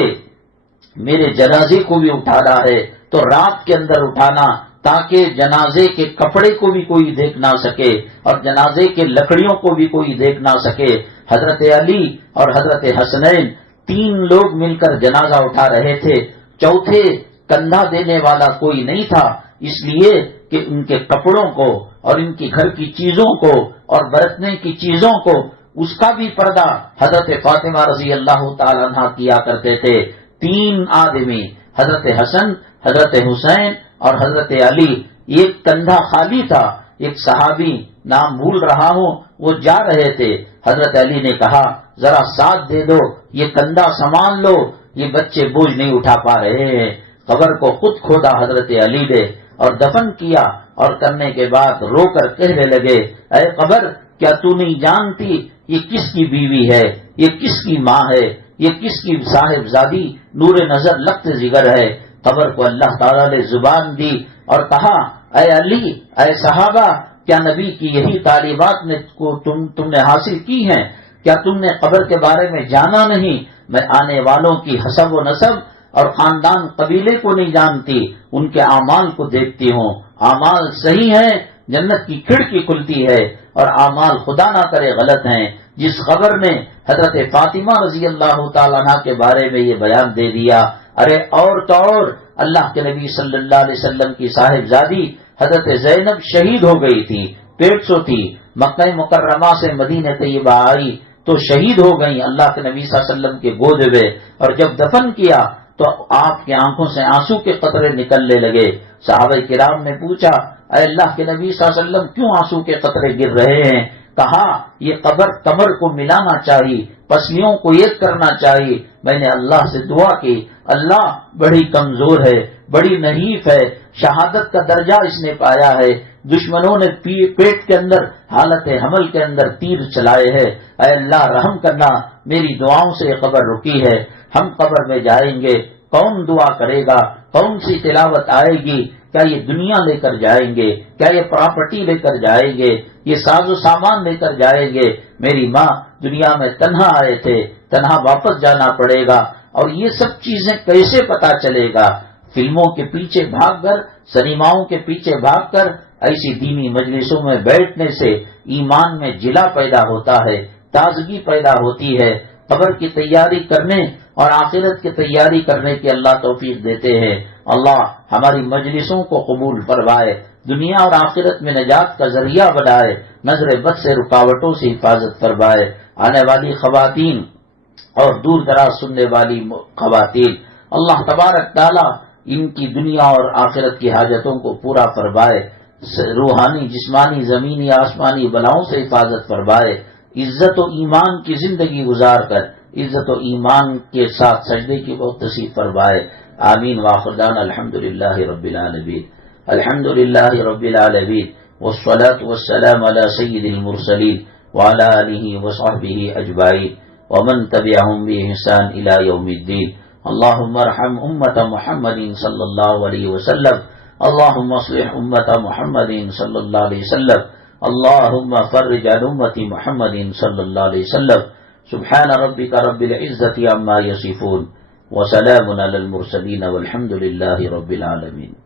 میرے جنازے کو بھی اٹھانا ہے تو رات کے اندر اٹھانا، تاکہ جنازے کے کپڑے کو بھی کوئی دیکھ نہ سکے اور جنازے کے لکڑیوں کو بھی کوئی دیکھ نہ سکے۔ حضرت علی اور حضرت حسنین 3 لوگ مل کر جنازہ اٹھا رہے تھے، چوتھے کندھا دینے والا کوئی نہیں تھا، اس لیے کہ ان کے کپڑوں کو اور ان کی گھر کی چیزوں کو اور برتنے کی چیزوں کو اس کا بھی پردہ حضرت فاطمہ رضی اللہ تعالی عنہ کیا کرتے تھے۔ 3 آدمی، حضرت حسن، حضرت حسین اور حضرت علی، ایک کندھا خالی تھا۔ ایک صحابی نام بھول رہا ہوں، وہ جا رہے تھے، حضرت علی نے کہا ذرا ساتھ دے دو، یہ کندھا سامان لو، یہ بچے بوجھ نہیں اٹھا پا رہے ہیں۔ قبر کو خود کھودا حضرت علی نے اور دفن کیا، اور کرنے کے بعد رو کر کہنے لگے اے قبر کیا تو نہیں جانتی یہ کس کی بیوی ہے، یہ کس کی ماں ہے، یہ کس کی صاحبزادی نور نظر لخت جگر ہے؟ قبر کو اللہ تعالیٰ نے زبان دی اور کہا اے علی، اے صحابہ، کیا نبی کی یہی تعلیمات تم نے حاصل کی ہیں؟ کیا تم نے قبر کے بارے میں جانا نہیں؟ میں آنے والوں کی حسب و نسب اور خاندان قبیلے کو نہیں جانتی، ان کے اعمال کو دیکھتی ہوں، اعمال صحیح ہیں جنت کی کھڑکی کھلتی ہے، اور اعمال خدا نہ کرے غلط ہیں۔ جس خبر نے حضرت فاطمہ رضی اللہ تعالیٰ عنہ کے بارے میں یہ بیان دے دیا، ارے اور تو اور اللہ کے نبی صلی اللہ علیہ وسلم کی صاحبزادی حضرت زینب شہید ہو گئی تھی، پیٹ سو تھی، مکہ مکرمہ سے مدینہ طیبہ آئی تو شہید ہو گئی اللہ کے نبی صلی اللہ علیہ وسلم کے گود میں، اور جب دفن کیا تو آپ کی آنکھوں سے آنسو کے قطرے نکلنے لگے۔ صحابہ کرام نے پوچھا اے اللہ کے نبی صلی اللہ علیہ وسلم کیوں آنسو کے قطرے گر رہے ہیں؟ کہا یہ قبر کمر کو ملانا چاہیے، پسلیوں کو ایک کرنا چاہیے۔ میں نے اللہ سے دعا کی، اللہ بڑی کمزور ہے، بڑی نحیف ہے، شہادت کا درجہ اس نے پایا ہے، دشمنوں نے پیٹ کے اندر حالت حمل کے اندر تیر چلائے ہیں، اے اللہ رحم کرنا، میری دعاؤں سے یہ قبر رکی ہے۔ ہم قبر میں جائیں گے، کون دعا کرے گا، کون سی تلاوت آئے گی، کیا یہ دنیا لے کر جائیں گے، کیا یہ پراپرٹی لے کر جائیں گے، یہ ساز و سامان لے کر جائیں گے؟ میری ماں دنیا میں تنہا آئے تھے، تنہا واپس جانا پڑے گا، اور یہ سب چیزیں کیسے پتا چلے گا؟ فلموں کے پیچھے بھاگ کر، سنیماؤں کے پیچھے بھاگ کر ایسی دینی مجلسوں میں بیٹھنے سے ایمان میں جلا پیدا ہوتا ہے، تازگی پیدا ہوتی ہے۔ قبر کی تیاری کرنے اور آخرت کی تیاری کرنے کی اللہ توفیق دیتے ہیں۔ اللہ ہماری مجلسوں کو قبول فرمائے، دنیا اور آخرت میں نجات کا ذریعہ بنائے، نظر بد سے رکاوٹوں سے حفاظت فرمائے۔ آنے والی خواتین اور دور دراز سننے والی خواتین، اللہ تبارک تعالی ان کی دنیا اور آخرت کی حاجتوں کو پورا فرمائے، روحانی جسمانی زمینی آسمانی بلاؤں سے حفاظت فرمائے، عزت و ایمان کی زندگی گزار کر عزت و ایمان کے ساتھ سجدے کی بہت نصیب فرمائے۔ آمین وآخر دعوانا الحمدللہ رب العالمین، الحمدللہ رب العالمین، والصلاة والسلام على سید المرسلین وعلى آلہ وصحبہ اجمعین ومن تبعهم بإحسان إلى يوم الدين۔ اللهم ارحم امة محمد صلی اللہ علیہ وسلم، اللهم اصلح امة محمد صلی اللہ علیہ وسلم، اللهم فرج عن امة محمد صلی اللہ علیہ وسلم۔ سبحان ربك رب العزة عما يصفون وسلام على المرسلين والحمد لله رب العالمين۔